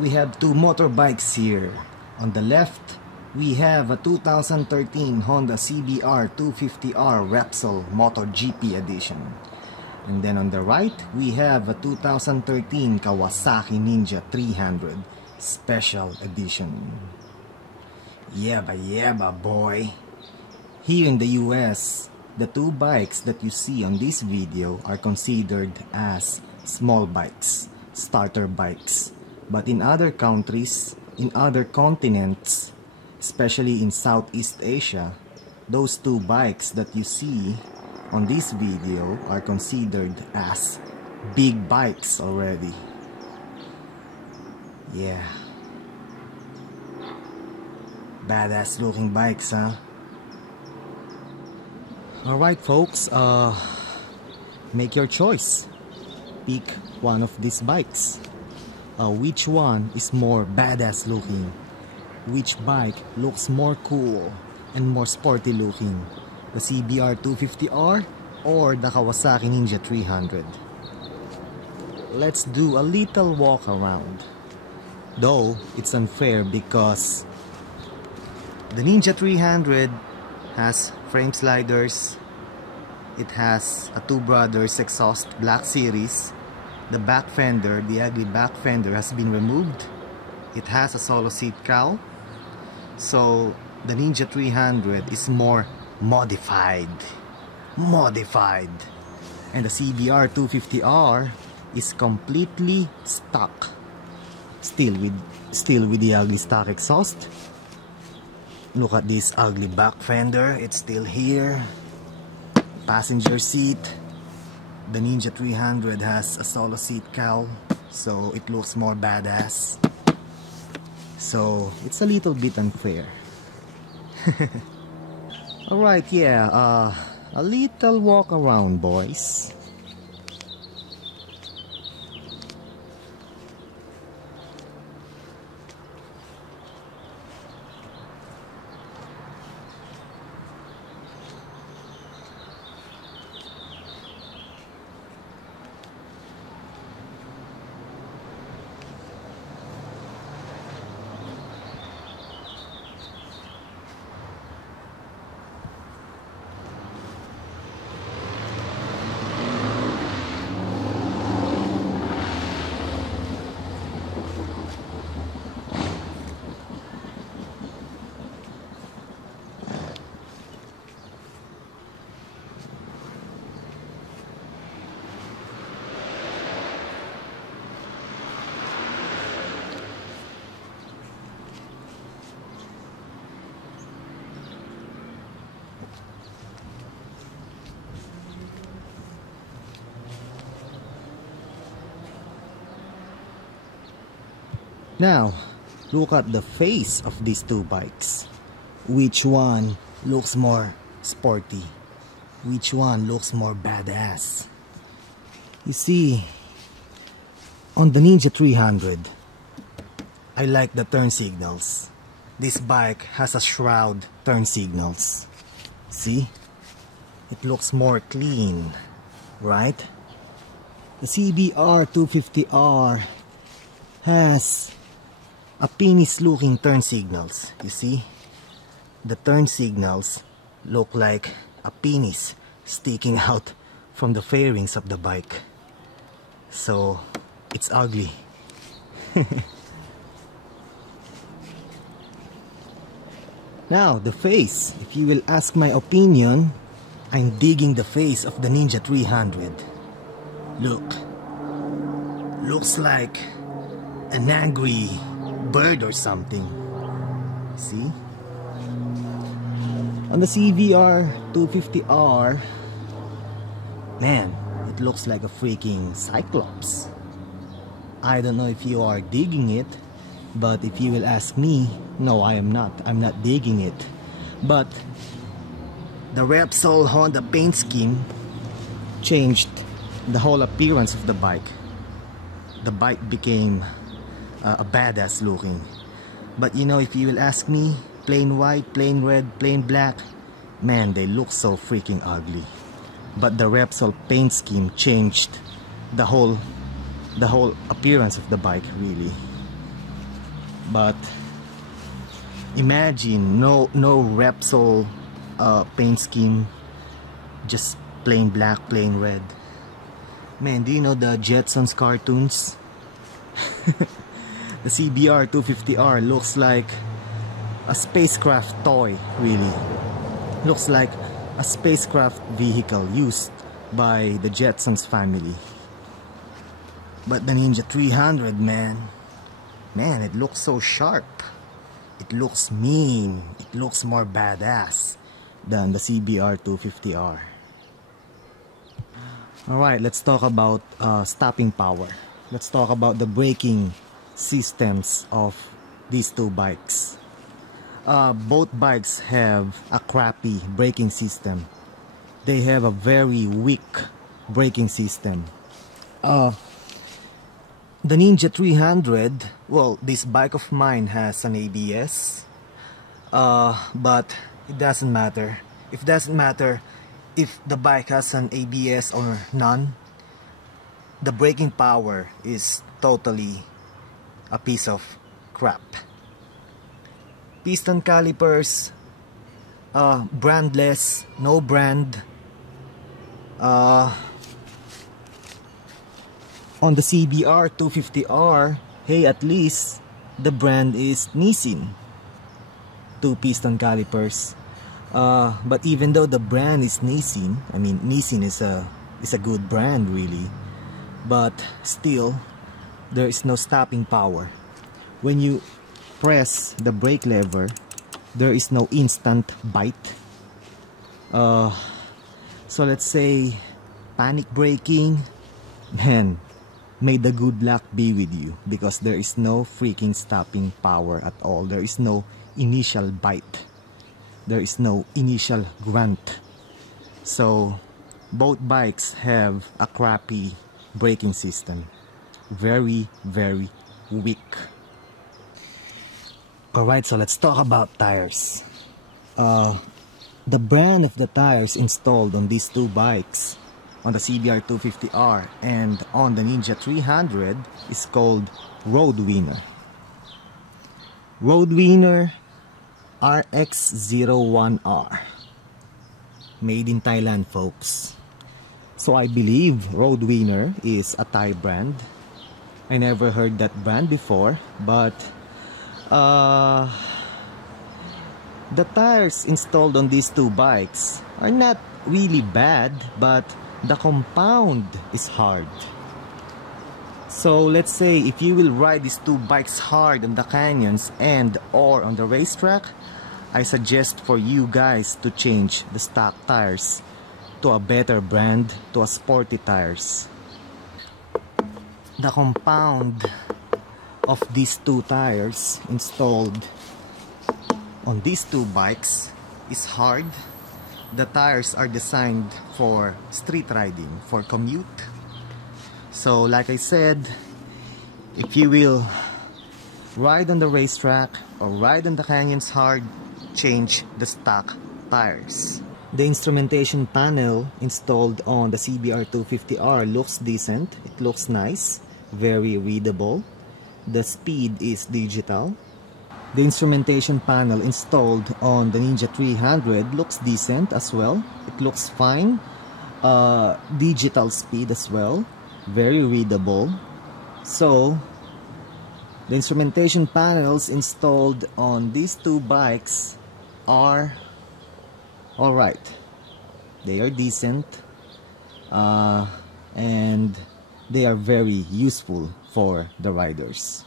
We have two motorbikes here. On the left, we have a 2013 Honda CBR 250R Repsol Moto GP edition. And then on the right, we have a 2013 Kawasaki Ninja 300 Special Edition. Yeah, boy. Here in the US, the two bikes that you see on this video are considered as small bikes, starter bikes. But in other countries, in other continents, especially in Southeast Asia, those two bikes that you see on this video are considered as big bikes already. Yeah. Badass looking bikes, huh? Alright folks, make your choice. Pick one of these bikes. Which one is more badass looking? Which bike looks more cool and more sporty looking? The CBR 250R or the Kawasaki Ninja 300? Let's do a little walk around. Though it's unfair because the Ninja 300 has frame sliders. It has a Two Brothers exhaust black series. The back fender, the ugly back fender, has been removed. It has a solo seat cowl. So the Ninja 300 is more modified. And the CBR 250R is completely stock. Still with the ugly stock exhaust. Look at this ugly back fender, it's still here. Passenger seat. The Ninja 300 has a solo seat cowl, so it looks more badass. So it's a little bit unfair. Alright, yeah, a little walk around, boys. Now, look at the face of these two bikes. Which one looks more sporty? Which one looks more badass? You see, on the Ninja 300, I like the turn signals. This bike has a shroud turn signals. See? It looks more clean, right? The CBR 250R has a penis looking turn signals. You see, the turn signals look like a penis sticking out from the fairings of the bike, so it's ugly. Now the face, if you will ask my opinion, I'm digging the face of the Ninja 300. Looks like an angry bird or something. See? On the CBR 250R, man, it looks like a freaking cyclops. I don't know if you are digging it, but if you will ask me, no, I am not. I'm not digging it. But the Repsol Honda paint scheme changed the whole appearance of the bike. The bike became a badass looking. But you know, if you will ask me, plain white, plain red, plain black, man, they look so freaking ugly. But the Repsol paint scheme changed the whole appearance of the bike, really. but imagine no Repsol paint scheme, just plain black, plain red. Man, do you know the Jetsons cartoons? The CBR 250R looks like a spacecraft toy, really. Looks like a spacecraft vehicle used by the Jetsons family. But the Ninja 300, man, it looks so sharp. It looks mean. It looks more badass than the CBR 250R. Alright, let's talk about stopping power. Let's talk about the braking systems of these two bikes. Both bikes have a crappy braking system. They have a very weak braking system. The Ninja 300, well, this bike of mine has an ABS, but it doesn't matter. It doesn't matter if the bike has an ABS or none. The braking power is totally a piece of crap. Piston calipers, brandless, no brand. On the CBR 250R, hey, at least the brand is Nissin. 2 piston calipers. But even though the brand is Nissin, I mean Nissin is a good brand really, but still there is no stopping power. When you press the brake lever, there is no instant bite. So let's say panic braking, man, may the good luck be with you, because there is no freaking stopping power at all. There is no initial bite. There is no initial grunt. So both bikes have a crappy braking system. Very, very weak. Alright, so let's talk about tires. The brand of the tires installed on these two bikes, on the CBR 250R and on the Ninja 300, is called Road Winner. Road Winner RX01R. Made in Thailand, folks. So I believe Road Winner is a Thai brand. I never heard that brand before, but the tires installed on these two bikes are not really bad, but the compound is hard. So let's say if you will ride these two bikes hard on the canyons and or on the racetrack, I suggest for you guys to change the stock tires to a better brand, to a sporty tires. The compound of these two tires installed on these two bikes is hard. The tires are designed for street riding, for commute. So like I said, if you will ride on the racetrack or ride on the canyons hard, change the stock tires. The instrumentation panel installed on the CBR 250R looks decent. It looks nice, very readable. The speed is digital. The instrumentation panel installed on the Ninja 300 looks decent as well. It looks fine. Digital speed as well, very readable. So the instrumentation panels installed on these two bikes are alright. They are decent, and they are very useful for the riders.